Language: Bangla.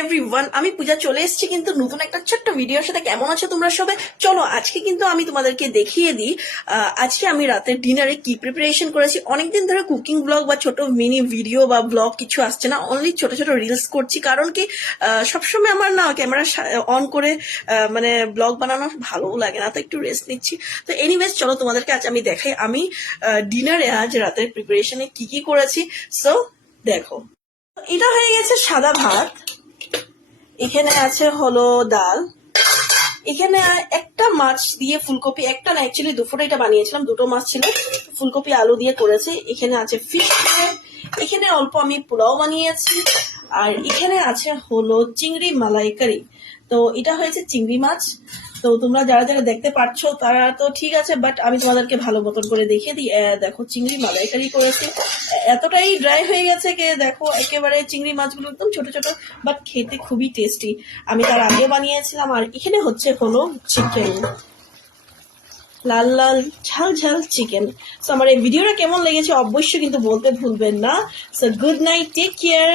এভরিওয়ান, আমি পূজা চলে এসেছি কিন্তু নতুন একটা ছোট্ট ভিডিওর সাথে। কেমন আছো তোমরা সবাই? চলো আজকে কিন্তু আমি তোমাদেরকে দেখিয়ে দিই আজকে আমি রাতের ডিনারে কি প্রিপারেশন করেছি। অনেকদিন ধরে কুকিং ব্লগ বা ছোট মিনি ভিডিও বা ব্লগ কিছু আসছে না, অনলি ছোট ছোট রিলস করছি। কারণ কি সবসময় আমার না ক্যামেরা অন করে মানে ব্লগ বানানো ভালো লাগে না, তো একটু রেস্ট নিচ্ছি। তো এনিওয়েজ চলো তোমাদেরকে আজ আমি দেখাই আমি ডিনারে আজ রাতের প্রিপারেশনে কি কি করেছি। সো দেখো, এটা হয়ে গেছে সাদা ভাত, এখানে আছে হলো ডাল, এখানে একটা মাছ দিয়ে ফুলকপি, একটা না অ্যাকচুয়ালি দুপুরে এটা বানিয়েছিলাম, দুটো মাছ ছিল, ফুলকপি আলু দিয়ে করেছি। এখানে আছে ফিশ ফ্রাই, এখানে অল্প আমি পোলাও বানিয়েছি, আর এখানে আছে হলো চিংড়ি মালাইকারি। তো এটা হয়েছে চিংড়ি মাছ। তো তোমরা যারা যারা দেখতে পাচ্ছ তারা তো ঠিক আছে, বাট আমি তোমাদেরকে ভালো মতন করে দেখিয়ে দিই। দেখো চিংড়ি মালাইকারি করেছি, এতটাই ড্রাই হয়ে গেছে কে দেখো, একেবারে চিংড়ি মাছগুলো একদম ছোট ছোট, বাট খেতে খুবই টেস্টি। আমি তার আগে বানিয়েছিলাম। আর এখানে হচ্ছে হলো চিকেন, লাল লাল ঝাল ঝাল চিকেন। সো আমার এই ভিডিওটা কেমন লেগেছে অবশ্যই কিন্তু বলতে ভুলবেন না। So good night, take care.